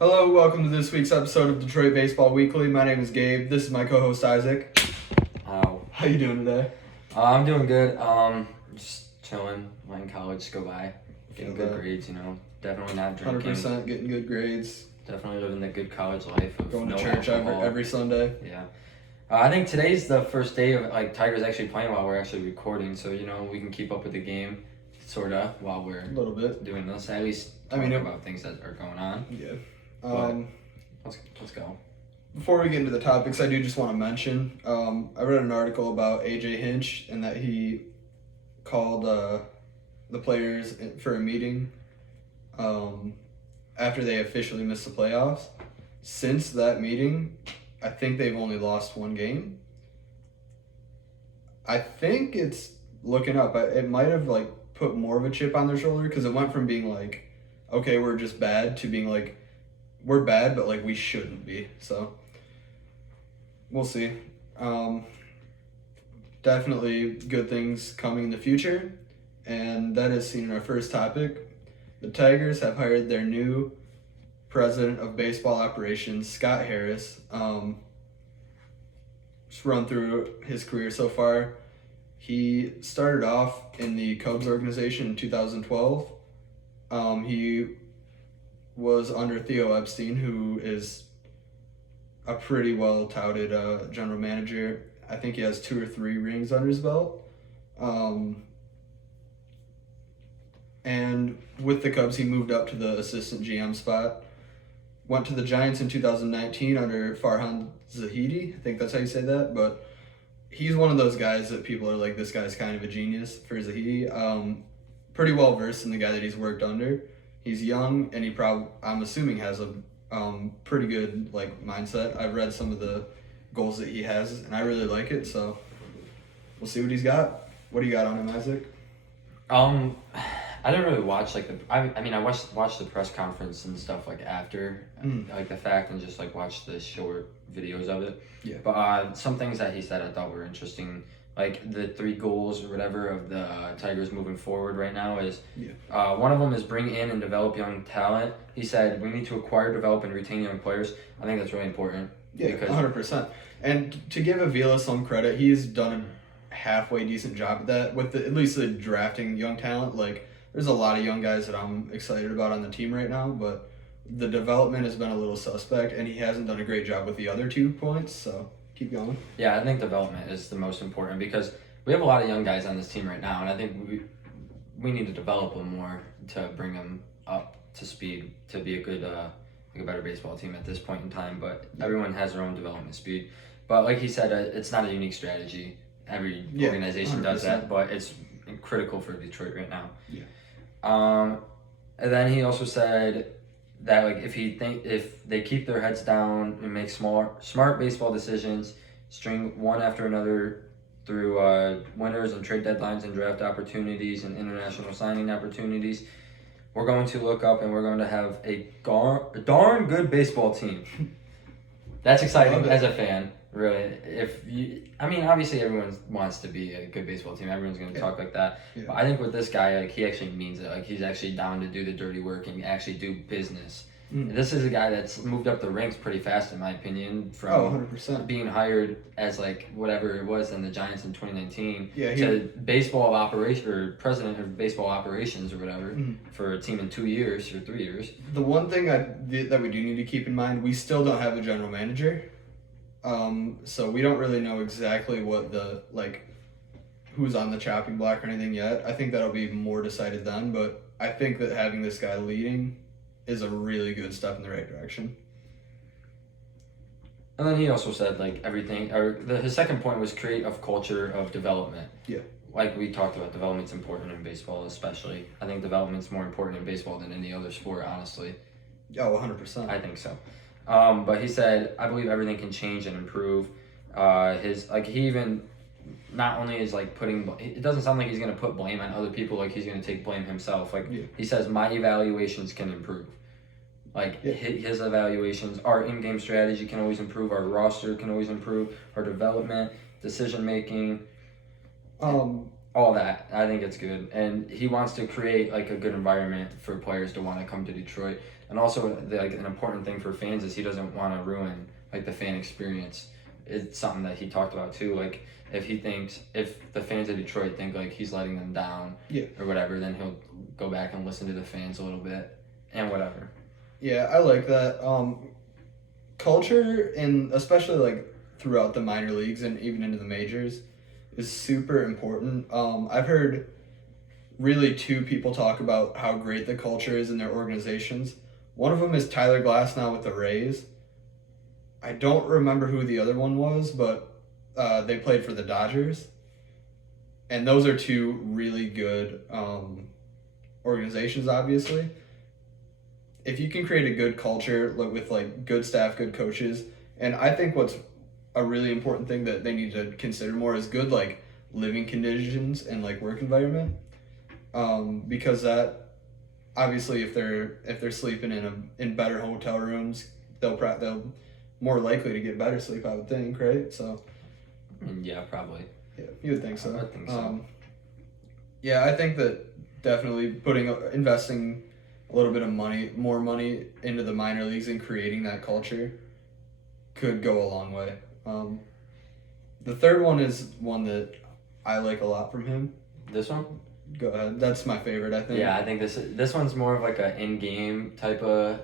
Hello, welcome to this week's episode of Detroit Baseball Weekly. My name is Gabe. This is my co-host Isaac. How you doing today? I'm doing good. Just chilling, letting college go by, getting Feel good that. grades. Definitely not drinking. 100% getting good grades. Definitely living the good college life of Going no to church alcohol. every Sunday. Yeah. I think today's the first day of Tigers actually playing while we're actually recording, so we can keep up with the game, sorta, while we're A little bit. doing this. At least talk about things that are going on. Yeah. Let's go. Before we get into the topics, I do just want to mention, I read an article about AJ Hinch and that he called the players for a meeting after they officially missed the playoffs. Since that meeting, I think they've only lost one game. I think it's looking up. It might have put more of a chip on their shoulder because it went from being like, okay, we're just bad to being like, we're bad, but we shouldn't be. So we'll see. Definitely good things coming in the future, and that is seen in our first topic. The Tigers have hired their new president of baseball operations, Scott Harris. Just run through his career so far. He started off in the Cubs organization in 2012. He was under Theo Epstein, who is a pretty well touted general manager. I think he has 2 or 3 rings under his belt. And with the Cubs, he moved up to the assistant GM spot. Went to the Giants in 2019 under Farhan Zahidi. I think that's how you say that. But he's one of those guys that people are like, this guy's kind of a genius for Zahidi. Pretty well versed in the guy that he's worked under. He's young, and I'm assuming has a pretty good mindset. I've read some of the goals that he has, and I really like it. So we'll see what he's got. What do you got on him, Isaac? I didn't really watch I watched the press conference and stuff after the fact, and just watched the short videos of it. Yeah. But some things that he said I thought were interesting. The 3 goals or whatever of the Tigers moving forward right now is one of them is bring in and develop young talent. He said we need to acquire, develop, and retain young players. I think that's really important. Yeah, 100%. And to give Avila some credit, he's done a halfway decent job at that with at least the drafting young talent. There's a lot of young guys that I'm excited about on the team right now, but the development has been a little suspect, and he hasn't done a great job with the other 2 points. So keep going. Yeah, I think development is the most important because we have a lot of young guys on this team right now, and I think we need to develop them more to bring them up to speed to be a good, a better baseball team at this point in time. But everyone has their own development speed. But like he said, it's not a unique strategy. Every organization 100%. does that, but it's critical for Detroit right now. Yeah. And then he also said that if they keep their heads down and make smart baseball decisions, string one after another through winners and trade deadlines and draft opportunities and international signing opportunities, we're going to look up and we're going to have a darn good baseball team. That's exciting as a fan, really. Obviously everyone wants to be a good baseball team. Everyone's going to talk like that. Yeah. But I think with this guy, he actually means it. He's actually down to do the dirty work and actually do business. This is a guy that's moved up the ranks pretty fast, in my opinion, from 100%. being hired as whatever it was in the Giants in 2019 to baseball operation or president of baseball operations or whatever for a team in 2 years or 3 years. The one thing that we do need to keep in mind, we still don't have a general manager. So we don't really know exactly what who's on the chopping block or anything yet. I think that'll be more decided then, but I think that having this guy leading is a really good step in the right direction. And then he also said his second point was create a culture of development. Yeah. Like we talked about, development's important in baseball, especially. I think development's more important in baseball than any other sport, honestly. Oh, 100%. I think so. But he said, I believe everything can change and improve. He even not only is putting, it doesn't sound like he's going to put blame on other people, he's going to take blame himself. He says, my evaluations can improve. His evaluations, our in-game strategy can always improve, our roster can always improve, our development, decision making. all that. I think it's good, and he wants to create like a good environment for players to want to come to Detroit. And also, like an important thing for fans is he doesn't want to ruin like the fan experience. It's something that he talked about too. Like if the fans of Detroit think like he's letting them down, Yeah. or whatever, then he'll go back and listen to the fans a little bit and whatever. Yeah, I like that. Culture, and especially like throughout the minor leagues and even into the majors, is super important. I've heard really two people talk about how great the culture is in their organizations. One of them is Tyler Glasnow with the Rays. I don't remember who the other one was, but they played for the Dodgers. And those are two really good organizations, obviously. If you can create a good culture with like good staff, good coaches, and I think what's a really important thing that they need to consider more is good like living conditions and like work environment, because that obviously if they're sleeping in better hotel rooms, they'll more likely to get better sleep, I would think, right? So Yeah, probably. yeah, you would think so. I would think so. Yeah, I think that definitely investing a little bit of more money into the minor leagues and creating that culture could go a long way. The third one is one that I like a lot from him. This one? Go ahead. That's my favorite, I think. Yeah, I think this one's more of like a in-game type of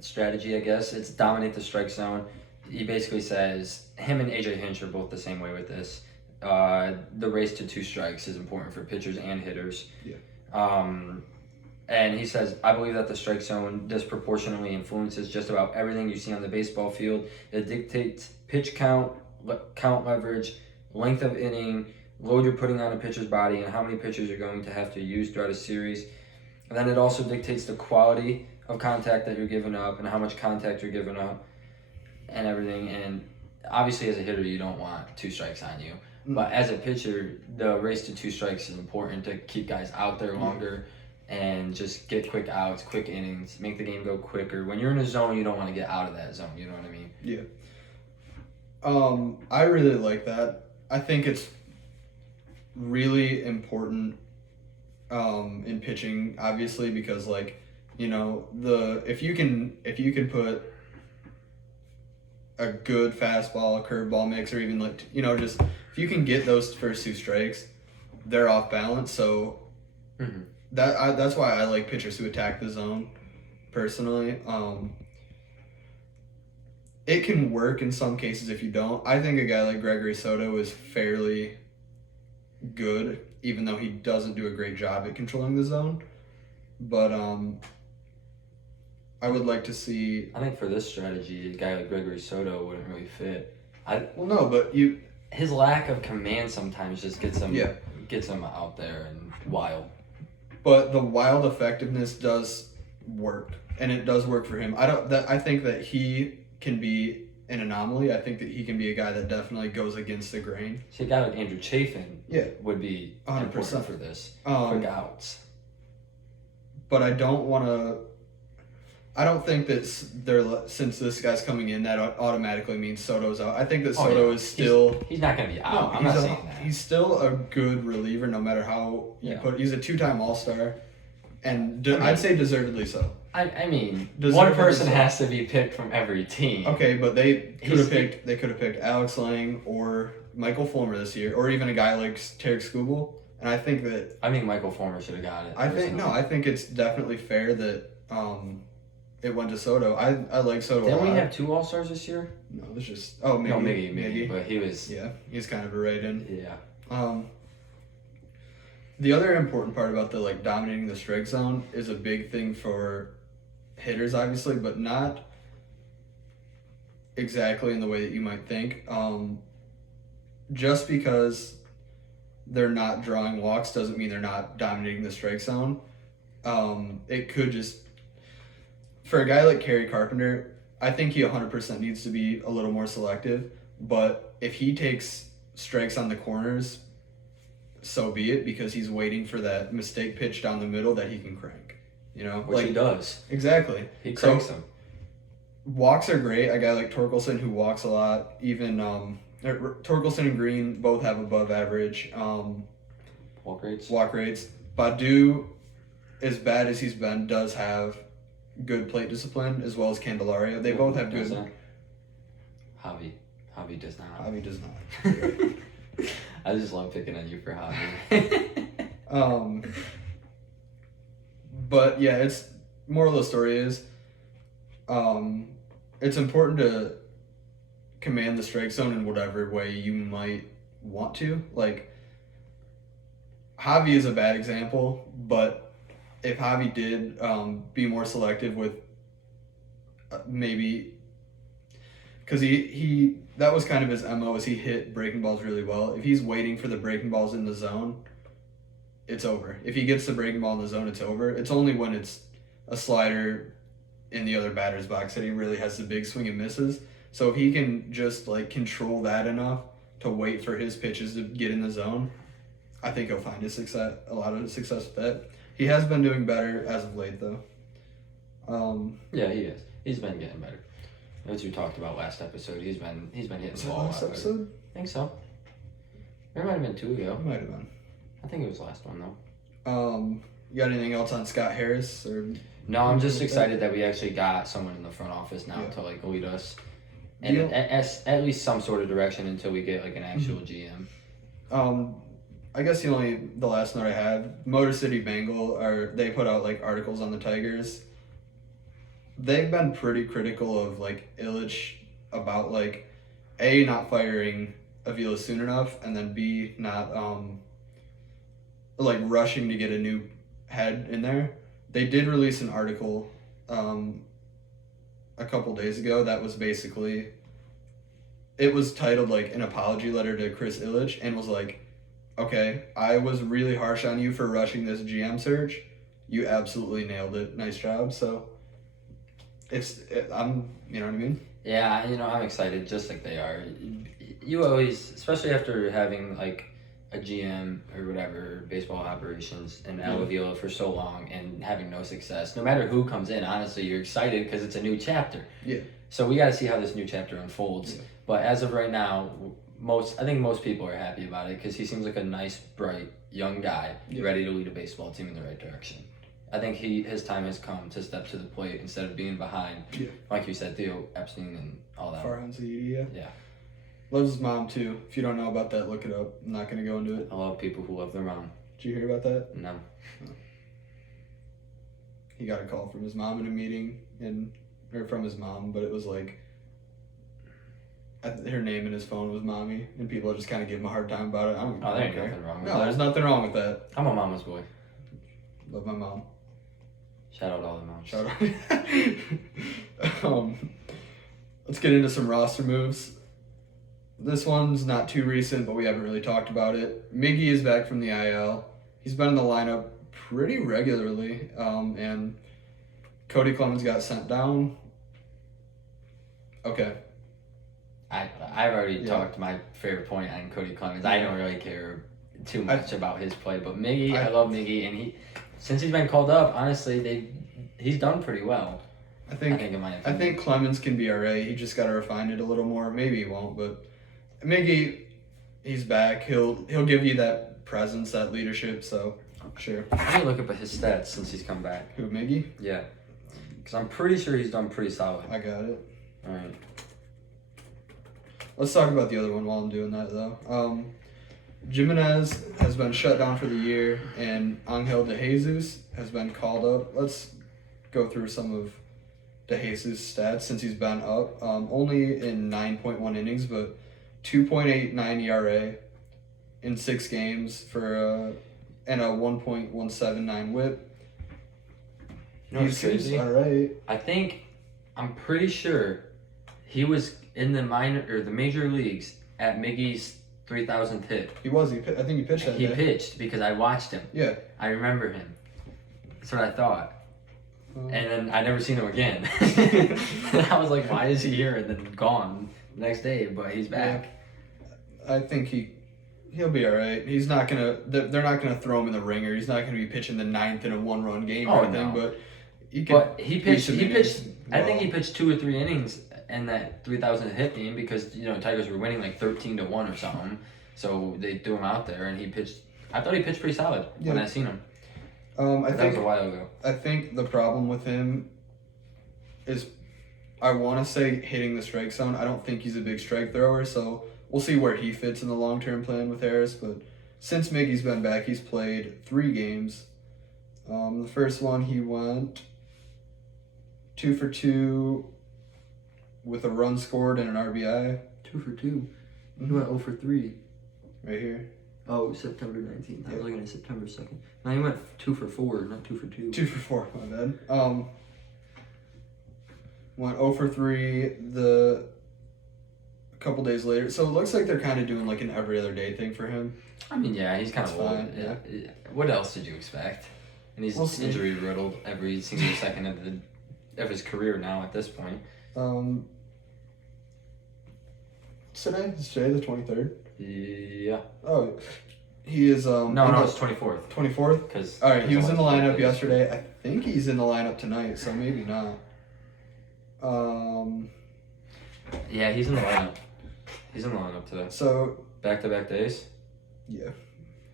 strategy, I guess. It's dominate the strike zone. He basically says him and AJ Hinch are both the same way with this. The race to 2 strikes is important for pitchers and hitters. Yeah. And he says, I believe that the strike zone disproportionately influences just about everything you see on the baseball field. It dictates pitch count, count leverage, length of inning, load you're putting on a pitcher's body, and how many pitchers you're going to have to use throughout a series. And then it also dictates the quality of contact that you're giving up and how much contact you're giving up and everything. And obviously as a hitter, you don't want 2 strikes on you. But as a pitcher, the race to 2 strikes is important to keep guys out there longer and just get quick outs, quick innings, make the game go quicker. When you're in a zone, you don't want to get out of that zone. You know what I mean? Yeah. I really like that. I think it's really important in pitching, obviously, because like, you know, if you can put a good fastball, curveball mix, or even like, you know, just if you can get those first 2 strikes, they're off balance. So that's why I like pitchers who attack the zone, personally. It can work in some cases if you don't. I think a guy like Gregory Soto is fairly good, even though he doesn't do a great job at controlling the zone. But I would like to see. I think for this strategy, a guy like Gregory Soto wouldn't really fit. Well, no, but his lack of command sometimes just gets him out there and wild. But the wild effectiveness does work, and it does work for him. I think that he can be an anomaly. I think that he can be a guy that definitely goes against the grain. See, a guy like Andrew Chafin would be 100% important for this. Quick outs. But I don't think that since this guy's coming in, that automatically means Soto's out. I think that Soto is still. He's not going to be out. No, I'm not saying that. He's still a good reliever, no matter how you put. He's a 2-time All-Star, and I'd say deservedly so. I mean, one person has to be picked from every team. Okay, but they could have picked Alex Lang or Michael Fulmer this year, or even a guy like Tarek Skubal. And I think that Michael Fulmer should have got it. I think it's definitely fair that it went to Soto. I like Soto. Didn't we have 2 All-Stars this year? No, it was just maybe, but he was. Yeah, he's kind of a right-in. Yeah. The other important part about the like dominating the strike zone is a big thing for hitters, obviously, but not exactly in the way that you might think. Just because they're not drawing walks doesn't mean they're not dominating the strike zone. It could just, for a guy like Kerry Carpenter, I think he 100% needs to be a little more selective. But if he takes strikes on the corners, so be it, because he's waiting for that mistake pitch down the middle that he can crank. You know, which he does. Exactly. He cranks them. Walks are great. A guy like Torkelson who walks a lot. Even Torkelson and Green both have above average. Walk rates. Walk rates. Badu, as bad as he's been, does have good plate discipline as well as Candelario. They both have good. Javi does not. Javi does not. I just love picking on you for Javi. But yeah, it's moral of the story is, it's important to command the strike zone in whatever way you might want to. Like, Javi is a bad example, but if Javi did be more selective with maybe, because he that was kind of his MO, is he hit breaking balls really well. If he's waiting for the breaking balls in the zone, it's over. If he gets the breaking ball in the zone, it's over. It's only when it's a slider in the other batter's box that he really has the big swing and misses. So if he can just like control that enough to wait for his pitches to get in the zone, I think he'll find a lot of success with that. He has been doing better as of late, though. Yeah, he is. He's been getting better. As you talked about last episode, he's been hitting the Was that ball a lot last better. episode? I think so. There might have been 2 ago. It might have been. I think it was the last one though. You got anything else on Scott Harris or? No, I'm just excited that we actually got someone in the front office now to like lead us, and at least some sort of direction until we get like an actual GM. I guess the last note I had, Motor City Bengal they put out like articles on the Tigers. They've been pretty critical of like Illich about like A, not firing Avila soon enough, and then B, not like rushing to get a new head in there. They did release an article a couple days ago that was basically, it was titled like an apology letter to Chris Illich, and was like, okay, I was really harsh on you for rushing this GM search. You absolutely nailed it. Nice job. So I'm, you know what I mean? Yeah, I'm excited just like they are. You always, especially after having like a GM or whatever, baseball operations and Al Avila for so long and having no success, no matter who comes in, honestly, you're excited because it's a new chapter. Yeah. So we got to see how this new chapter unfolds. Yeah. But as of right now, I think most people are happy about it because he seems like a nice, bright, young guy ready to lead a baseball team in the right direction. I think his time has come to step to the plate instead of being behind, like you said, Theo Epstein and all that. Farhan Zaidi, yeah. Loves his mom too. If you don't know about that, look it up. I'm not going to go into it. I love people who love their mom. Did you hear about that? No. He got a call from his mom in a meeting, or from his mom, but it was like, her name in his phone was Mommy, and people just kind of give him a hard time about it. There ain't nothing wrong with that. No, there's nothing wrong with that. I'm a mama's boy. Love my mom. Shout out all the moms. Shout out. Let's get into some roster moves. This one's not too recent, but we haven't really talked about it. Miggy is back from the IL. He's been in the lineup pretty regularly, and Cody Clemens got sent down. Okay. I've already talked my favorite point on Cody Clemens. I don't really care too much about his play, but Miggy, I love Miggy, and since he's been called up, honestly, he's done pretty well. I think in my opinion. I think Clemens can be alright. He just got to refine it a little more. Maybe he won't, but Miggy, he's back. He'll give you that presence, that leadership. So sure. Let me look up at his stats since he's come back. Who, Miggy? Yeah, because I'm pretty sure he's done pretty solid. I got it. All right. Let's talk about the other one while I'm doing that though. Jimenez has been shut down for the year, and Angel De Jesus has been called up. Let's go through some of De Jesus' stats since he's been up. Only in 9.1 innings, but 2.89 ERA in 6 games and a 1.179 WHIP. You know what's crazy? All right. I'm pretty sure he was in the major leagues at Miggy's 3,000th hit. He was. I think he pitched that day. He pitched because I watched him. Yeah. I remember him. That's what I thought. And then I never seen him again. I was like, why is he here? And then gone the next day, but he's back. Yeah. I think he'll be all right. He's not gonna. They're not gonna throw him in the ringer. He's not gonna be pitching the 9th in a 1-run game or anything. No. But he pitched. I think he pitched 2 or 3 innings in that 3,000 hit game because Tigers were winning like 13-1 or something. So they threw him out there and he pitched. I thought he pitched pretty solid when Yeah. I seen him. I That was a think while ago. I think the problem with him is I want to say hitting the strike zone. I don't think he's a big strike thrower, so we'll see where he fits in the long-term plan with Harris. But since Miggy's been back, he's played 3 games. The first one he went 2 for 2 with a run scored and an RBI 2 for 2. He went 0 for 3. right here. Oh, September 19th. I was Yeah. looking at September 2nd. No, he went 2 for 4, not 2 for 2. 2 for 4, my bad. Went 0 for 3 a couple days later. So it looks like they're kind of doing like an every other day thing for him. I mean, yeah, he's kind of That's old. fine, Yeah. What else did you expect? And he's We'll see. injury riddled every single second of his career now at this point. Today? Is today the 23rd? Yeah. Oh, he is. No, it's 24th. 24th? Because All right, he was in the lineup yesterday. I think he's in the lineup tonight, so maybe not. Yeah, he's in the lineup. He's in the lineup today. So Back-to-back days. yeah,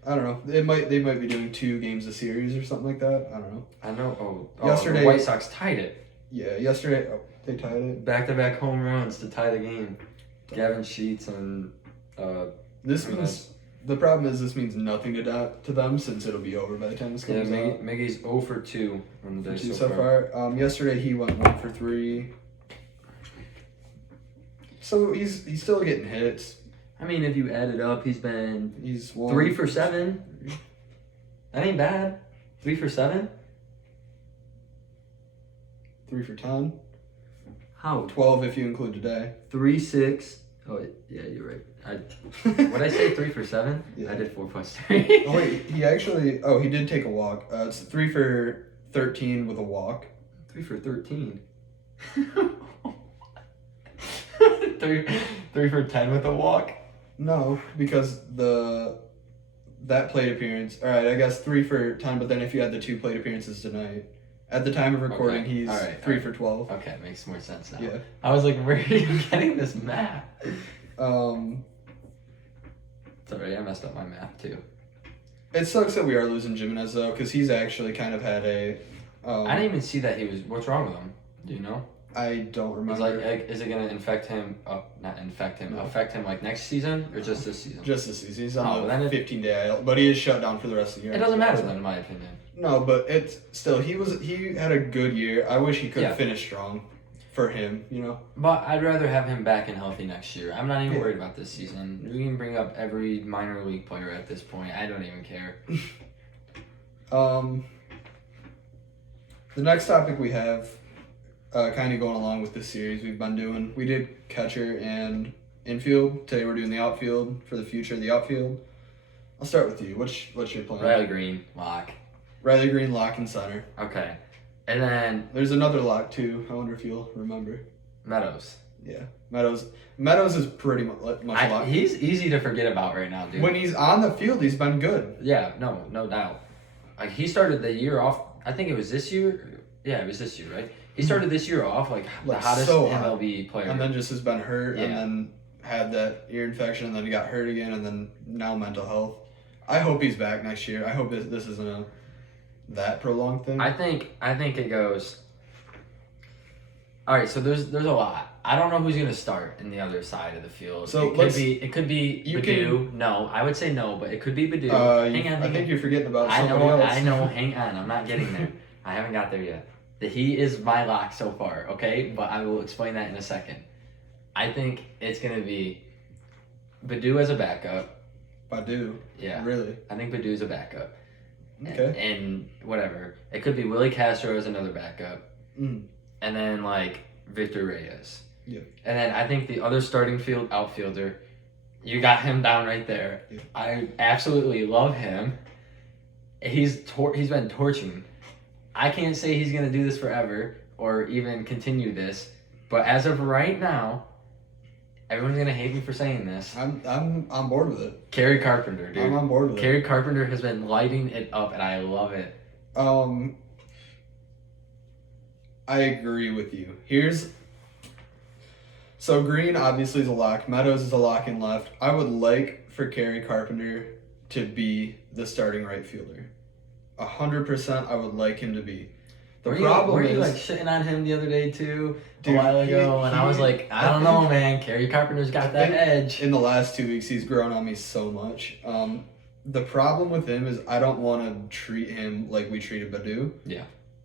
I don't know. They might be doing 2 games a series or something like that. I don't know. I know. Yesterday- the White Sox tied it. Yeah, yesterday they tied it. Back-to-back home runs to tie the game. Gavin Sheets and This And means the problem is this means nothing to them since it'll be over by the time this yeah, comes out. Miggy's 0 for 2 on the day Two so so far. far. Yesterday he went 1 for 3. So he's still getting hits. I mean, if you add it up, he's been He's 1, 3 for 7. That ain't bad. 3 for 7. 3 for 10. How? 12 if you include today. 3, 6. Oh yeah, you're right. What I say 3 for 7? Yeah. I did 4 plus 3. Oh wait, he did take a walk. It's 3 for 13 with a walk. 3 for 13. 3 for 10 with a walk. No, because that plate appearance. All right, I guess 3 for 10. But then if you had the 2 plate appearances tonight, at the time of recording, Okay. he's All right, 3 all right. for 12. Okay, makes more sense now. Yeah. I was like, where are you getting this math? Sorry, I messed up my math too. It sucks that we are losing Jimenez though, because he's actually kind of had a. I didn't even see that he was. What's wrong with him? Do you know? I don't It's remember. like, is it gonna infect him? Not infect him. No. Affect him like next season or just this season? Just this season. He's Oh, on then the it- 15-day IL, but he is shut down for the rest of the year. It doesn't matter then, in my opinion. No, but it's still he had a good year. I wish he could have Yeah. finished strong, for him. But I'd rather have him back and healthy next year. I'm not even Yeah. worried about this season. We can bring up every minor league player at this point. I don't even care. The next topic we have, kind of going along with this series we've been doing. We did catcher and infield. Today we're doing the outfield for the future of the outfield. I'll start with you. What's your plan? Riley Green, lock. Riley Green, lock and center. Okay. And then There's another lock too. I wonder if you'll remember. Meadows. Yeah, Meadows. Meadows is pretty much lock. He's easy to forget about right now, dude. When he's on the field, he's been good. Yeah, no doubt. Like he started the year off. I think it was this year. Yeah, it was this year, right? He started this year off like the Like, hottest so hot. MLB player. And then just has been hurt, and Yeah. then had that ear infection, and then he got hurt again, and then now mental health. I hope he's back next year. I hope this isn't that prolonged thing. I think it goes. All right, so there's a lot. I don't know who's gonna start in the other side of the field. So it could be you Baddoo. No, I would say no, but it could be Baddoo. Hang on. I think you're forgetting about I somebody know. else. I know. Hang on, I'm not getting there. I haven't got there yet. He is my lock so far. Okay, but I will explain that in a second. I think it's gonna be Baddoo as a backup. Badu. Yeah, Really? I think Badoo's a backup. Okay. And whatever. It could be Willie Castro as another backup. Mm. And then like Victor Reyes. Yeah. And then I think the other starting field outfielder, you got him down right there. Yeah. I absolutely love him. He's been torching. I can't say he's gonna do this forever or even continue this, but as of right now, everyone's gonna hate me for saying this. I'm on board with it. Kerry Carpenter, dude. I'm on board with Kerry Carpenter has been lighting it up, and I love it. it. I agree with you. So Green obviously is a lock. Meadows is a lock in left. I would like for Kerry Carpenter to be the starting right fielder. 100% I would like him to be. The problem were is, you like shitting on him the other day too, dude, a while ago, and I was like, I don't know, man. Kerry Carpenter's got that edge. in the last 2 weeks, he's grown on me so much. The problem with him is I don't want to treat him like we treated Badu. Yeah.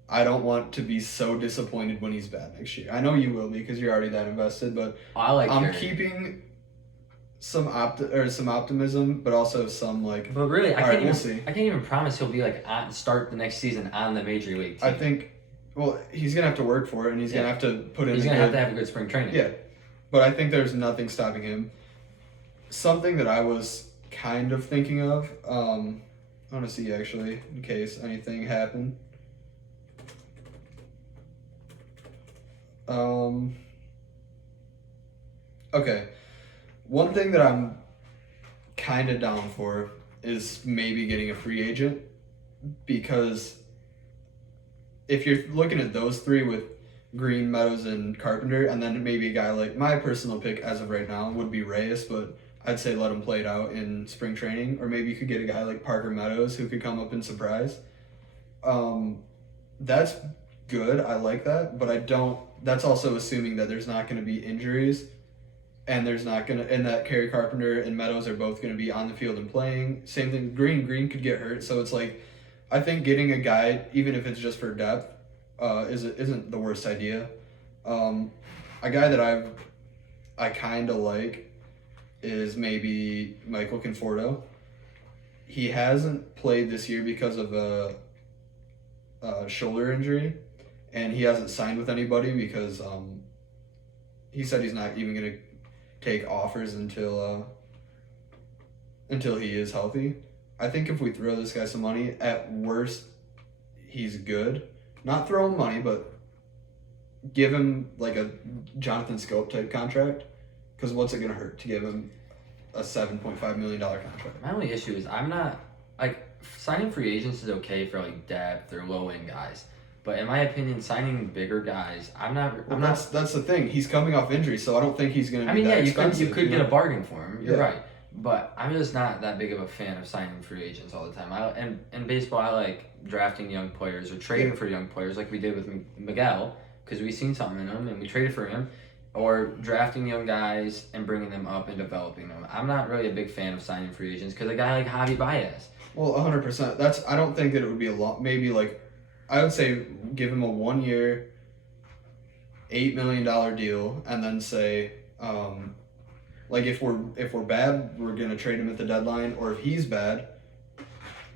I don't want to be so disappointed when he's bad next year. I know you will because you're already that invested, but I'm Kerry. keeping some optimism, but also some like. But really, I we'll can't see. I can't even promise he'll be like start the next season on the major league team. I think, well, he's gonna have to work for it, and he's gonna have to put in. He's gonna have to have a good spring training. Yeah, but I think there's nothing stopping him. Something that I was kind of thinking of. I want to see actually in case anything happened. Okay. One thing that I'm kind of down for is maybe getting a free agent, because if you're looking at those three with Green, Meadows, and Carpenter, and then maybe a guy like my personal pick as of right now would be Reyes, but I'd say let him play it out in spring training, or maybe you could get a guy like Parker Meadows who could come up and surprise. That's good. I like that, but I don't. That's also assuming that there's not going to be injuries. And there's not gonna, and that Kerry Carpenter and Meadows are both gonna be on the field and playing. Same thing with Green. Green could get hurt, so it's like, I think getting a guy, even if it's just for depth, isn't the worst idea. A guy that I kind of like is maybe Michael Conforto. He hasn't played this year because of a shoulder injury, and he hasn't signed with anybody because he said he's not even gonna take offers until he is healthy. I think if we throw this guy some money, at worst, he's good. Not throw him money, but give him like a Jonathan Scope type contract. Because what's it gonna hurt to give him a $7.5 million contract? My only issue is I'm not like signing free agents is okay for like depth or low end guys. But in my opinion, signing bigger guys, That's the thing. He's coming off injury, so I don't think he's going to be that expensive. You could get a bargain for him. You're right. But I'm just not that big of a fan of signing free agents all the time. And in baseball, I like drafting young players or trading for young players like we did with Miguel, because we seen something in him and we traded for him. Or drafting young guys and bringing them up and developing them. I'm not really a big fan of signing free agents because a guy like Javi Baez. Well, 100%. I don't think that it would be a lot. Maybe like, I would say give him a 1 year, $8 million deal, and then say, like if we're bad, we're gonna trade him at the deadline, or if he's bad,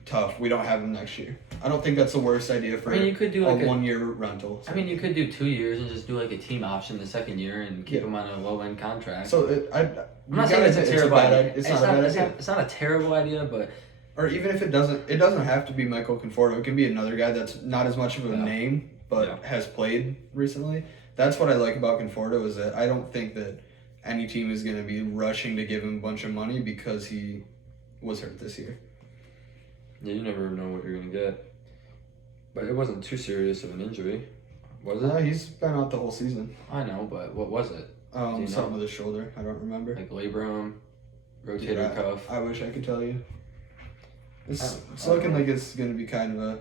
tough, we don't have him next year. I don't think that's the worst idea for you could do like a 1 year rental. So. You could do 2 years and just do like a team option the second year and keep him on a low end contract. So I'm not saying it's a terrible idea. It's not a bad idea. It's not a terrible idea, but. Or even if it doesn't have to be Michael Conforto. It can be another guy that's not as much of a name, but has played recently. That's what I like about Conforto, is that I don't think that any team is going to be rushing to give him a bunch of money because he was hurt this year. Yeah, you never know what you're going to get. But it wasn't too serious of an injury, was it? No, he's been out the whole season. I know, but what was it? Something with his shoulder. I don't remember. Like labrum, rotator cuff. I wish I could tell you. It's looking like it's going to be kind of a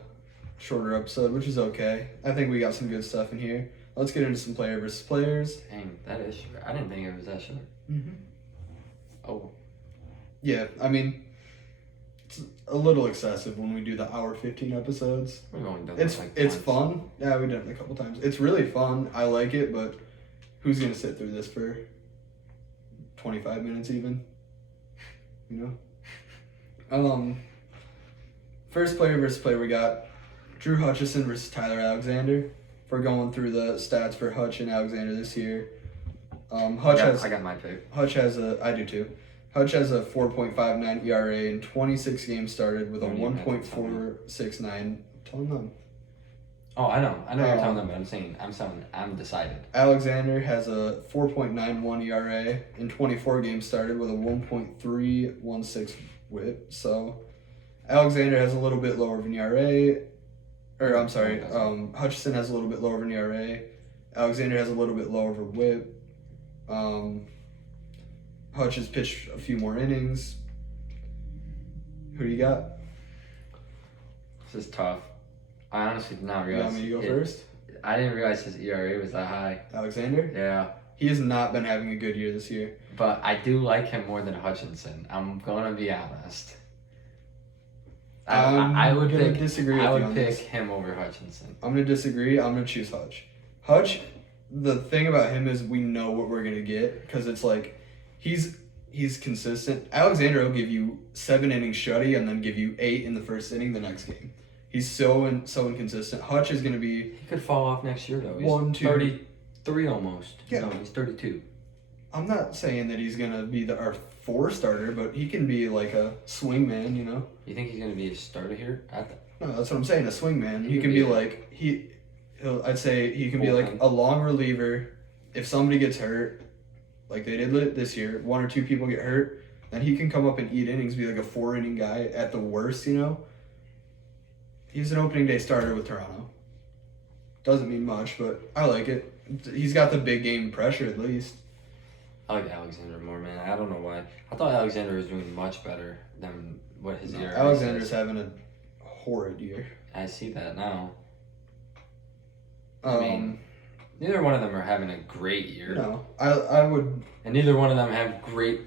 shorter episode, which is okay. I think we got some good stuff in here. Let's get into some player versus players. Dang, that is short. I didn't think it was that short. Mm-hmm. Oh. Yeah, I mean, it's a little excessive when we do the hour 15 episodes. We've only done it's fun. Yeah, we've done it a couple times. It's really fun. I like it, but who's going to sit through this for 25 minutes even? You know? First player versus player, we got Drew Hutchison versus Tyler Alexander. If we're going through the stats for Hutch and Alexander this year. I got my pick. I do too. Hutch has a 4.59 ERA in 26 games started with a 1.469. Tell them. Oh, I know you're telling them, but I'm decided. Alexander has a 4.91 ERA in 24 games started with a 1.316 WHIP. So Alexander has a little bit lower of an ERA, Hutchison has a little bit lower of an ERA. Alexander has a little bit lower of a WHIP. Hutch has pitched a few more innings. Who do you got? This is tough. I honestly did not You realize. want me to go first? I didn't realize his ERA was that high. Alexander? Yeah. He has not been having a good year this year. But I do like him more than Hutchinson. I'm gonna be honest. I would gonna pick. disagree with I you would on pick this. him over Hutchinson. I'm gonna disagree. I'm gonna choose Hutch. Hutch, the thing about him is we know what we're gonna get because it's like he's consistent. Alexander will give you 7 innings shutty and then give you 8 in the first inning the next game. He's so inconsistent. Hutch is gonna be He could fall off next year though. He's 1, 2. 33 almost. Yeah. No, he's 32. I'm not saying that he's gonna be our 4 starter, but he can be like a swing man, you know. You think he's gonna be a starter here? No, that's what I'm saying. A swing man. He He could can be be like I'd say he can be like Bullpen. a long reliever. If somebody gets hurt, like they did this year, 1 or 2 people get hurt, then he can come up and eat innings, be like a 4-inning guy at the worst, you know. He's an opening day starter with Toronto. Doesn't mean much, but I like it. He's got the big game pressure at least. I like Alexander more, man. I don't know why. I thought Alexander was doing much better than what his ERA Alexander's says. having a horrid year. I see that now. Um, I mean, neither one of them are having a great year. no, I would. And neither one of them have great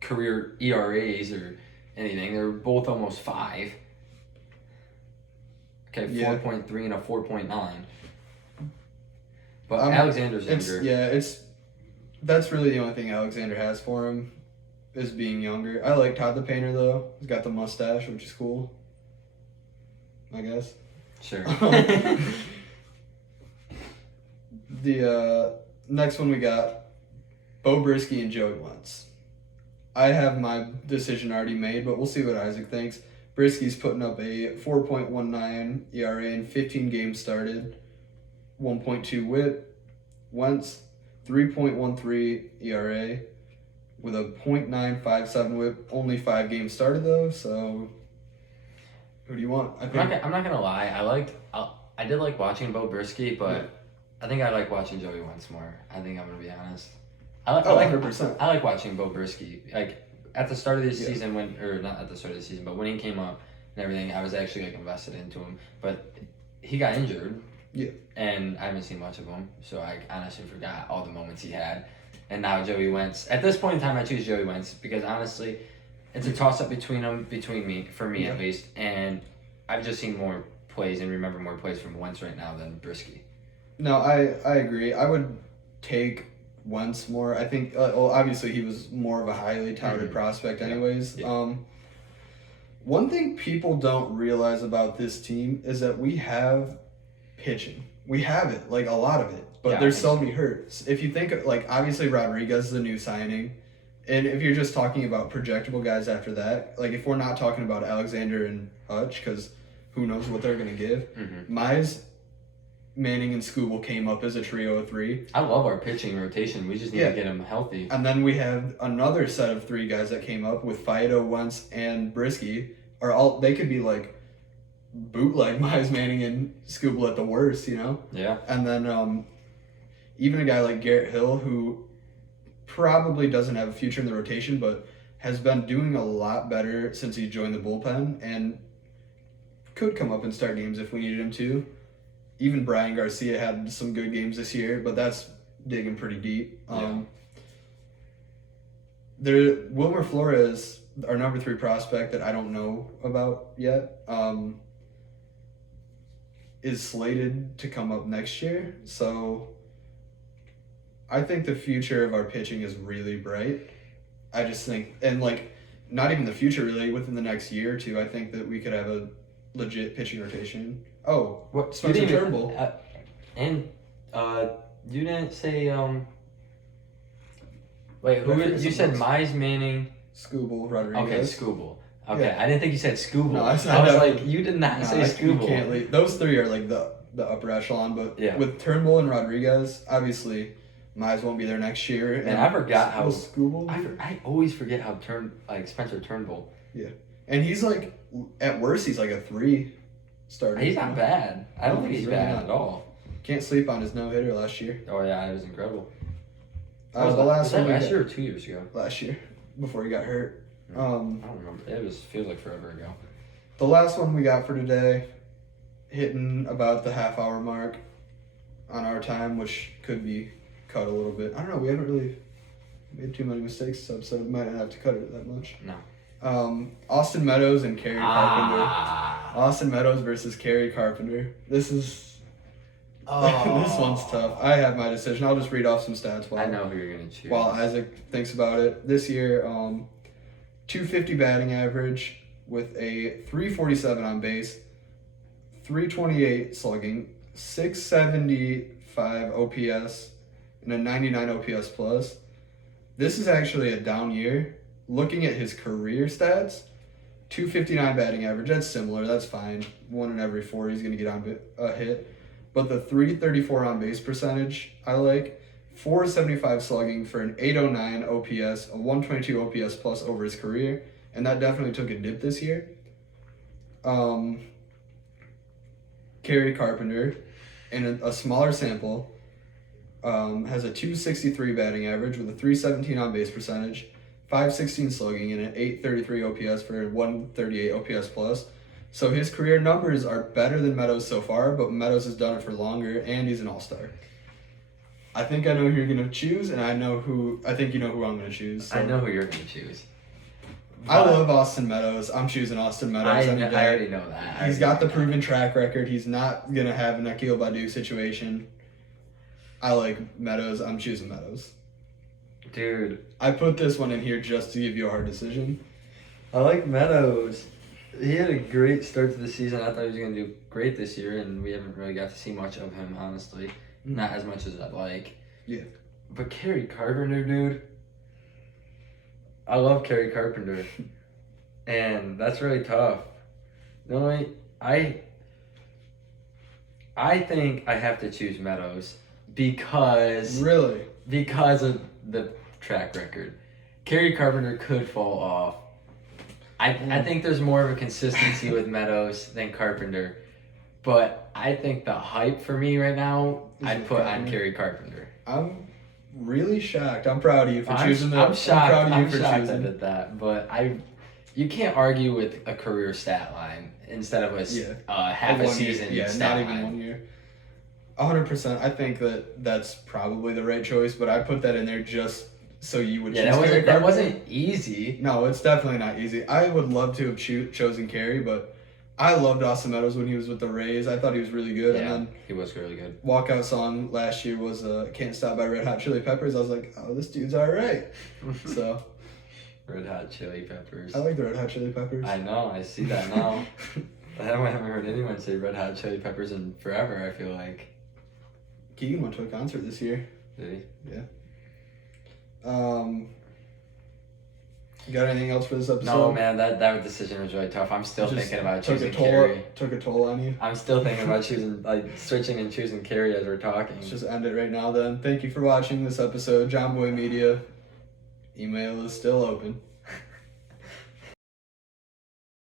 career ERAs or anything. They're both almost 5. Okay, Yeah. 4.3 and a 4.9. But Um, Alexander's It's younger. that's really the only thing Alexander has for him is being younger. I like Todd the Painter though. He's got the mustache, which is cool. I guess. Sure. The next one we got Bo Brisky and Joey Wentz. I have my decision already made, but we'll see what Isaac thinks. Brisky's putting up a 4.19 ERA in 15 games started, 1.2 WHIP. Wentz 3.13 ERA with a .957 WHIP. Only 5 games started though, so who do you want? I'm not gonna lie. I did like watching Bo Brisky, but Yeah. I think I like watching Joey Wentz more. I think I'm gonna be honest. I 100%. I like watching Bo Brisky. Like at the start of this Yeah. season, or not at the start of the season, but when he came up and everything, I was actually like invested into him. But he got injured. Yeah. And I haven't seen much of him, so I honestly forgot all the moments he had. And now Joey Wentz. At this point in time, I choose Joey Wentz because honestly, it's a toss up between me, Yeah. at least. And I've just seen more plays and remember more plays from Wentz right now than Brisky. No, I agree. I would take Wentz more. I think, well, obviously he was more of a highly touted Mhm. prospect, Yeah. anyways. Yeah. One thing people don't realize about this team is that we have pitching. We have it, like a lot of it, but Yeah, I there's think so so. many hurts. If you think, like, obviously Rodriguez is a new signing, and if you're just talking about projectable guys after that, like if we're not talking about Alexander and Hutch, because who knows what they're gonna give. Mm-hmm. Mize, Manning, and Scooble came up as a trio of 3. I love our pitching rotation. We just need Yeah. to get him healthy. And then we have another set of 3 guys that came up with Fido, Wentz, and Brisky. They could be like bootleg Mize, Manning, and Scooble at the worst, you know? Yeah. And then even a guy like Garrett Hill, who probably doesn't have a future in the rotation, but has been doing a lot better since he joined the bullpen and could come up and start games if we needed him to. Even Brian Garcia had some good games this year, but that's digging pretty deep. Yeah. Wilmer Flores, our number 3 prospect that I don't know about yet, is slated to come up next year. So I think the future of our pitching is really bright. I just think, and like, not even the future really, within the next year or 2, I think that we could have a legit pitching rotation. Oh, What? Spencer you didn't even- Turnbull. And you didn't say Wait, who? Reference You said books. Mize, Manning. Scooble, Rodriguez. Okay, Scooble. Okay, Yeah. I didn't think you said Scooble. No, I said I was that. like, you did not No, say you Scooble. can't leave. Those 3 are like the upper echelon, but Yeah. with Turnbull and Rodriguez, obviously, Mize won't be there next year. Man, I forgot how- Will Scooble. I always forget how Spencer Turnbull. And he's like, at worst, he's like a 3 starter. He's not bad. I don't No, think he's he's really bad not. at all. Can't sleep on his no-hitter last year. Oh yeah, it was incredible. The last was that one we last got- year or 2 years ago? Last year, before he got hurt. I don't remember. It feels like forever ago. The last one we got for today, hitting about the half-hour mark on our time, which could be cut a little bit. I don't know. We haven't really made too many mistakes this episode. Might not have to cut it that much. No. Austin Meadows and Kerry Carpenter. Austin Meadows versus Kerry Carpenter. This is... this one's tough. I have my decision. I'll just read off some stats I know who you're going to choose. while Isaac thinks about it. This year, 250 batting average with a 347 on base, 328 slugging, 675 OPS, and a 99 OPS plus. This is actually a down year. Looking at his career stats, 259 batting average, that's similar, that's fine. 1 in every 4 he's going to get on a hit. But the 334 on base percentage, I like. 475 slugging for an 809 OPS, a 122 OPS plus over his career. And that definitely took a dip this year. Kerry Carpenter, in a smaller sample, has a 263 batting average with a 317 on base percentage, 516 slugging, and an 833 OPS for a 138 OPS plus. So his career numbers are better than Meadows so far, but Meadows has done it for longer, and he's an all-star. I think I know who you're going to choose, and I think you know who I'm going to choose. So. I know who you're going to choose. I love Austin Meadows. I'm choosing Austin Meadows. I already know that. He's got the proven track record. He's not going to have an Akil Badu situation. I like Meadows. I'm choosing Meadows. Dude. I put this one in here just to give you a hard decision. I like Meadows. He had a great start to the season. I thought he was going to do great this year, and we haven't really got to see much of him, honestly. Not as much as I'd like. Yeah. But Kerry Carpenter, dude. I love Kerry Carpenter. And that's really tough. I think I have to choose Meadows because of the track record. Kerry Carpenter could fall off. I think there's more of a consistency with Meadows than Carpenter. But I think the hype for me right now, I'd put on Kerry Carpenter. I'm really shocked. I'm proud of you for choosing that. I'm shocked. I'm shocked I did that. But you can't argue with a career stat line instead of half a season stat not line. even 1 year. 100%. I think that's probably the right choice, but I put that in there just so you would choose Kerry that wasn't easy. No, it's definitely not easy. I would love to have chosen Kerry, but I loved Austin Meadows when he was with the Rays. I thought he was really good. Yeah, and then he was really good. Walkout song last year was Can't Stop by Red Hot Chili Peppers. I was like, oh, this dude's all right. So, Red Hot Chili Peppers. I like the Red Hot Chili Peppers. I know. I see that now. I haven't heard anyone say Red Hot Chili Peppers in forever, I feel like. Keegan went to a concert this year. Did he? Yeah. You got anything else for this episode? No, man, that decision was really tough. I'm still thinking about choosing Kerry. Took a toll on you. I'm still thinking about switching and choosing Kerry as we're talking. Let's just end it right now then. Thank you for watching this episode. John Boy Media. Email is still open.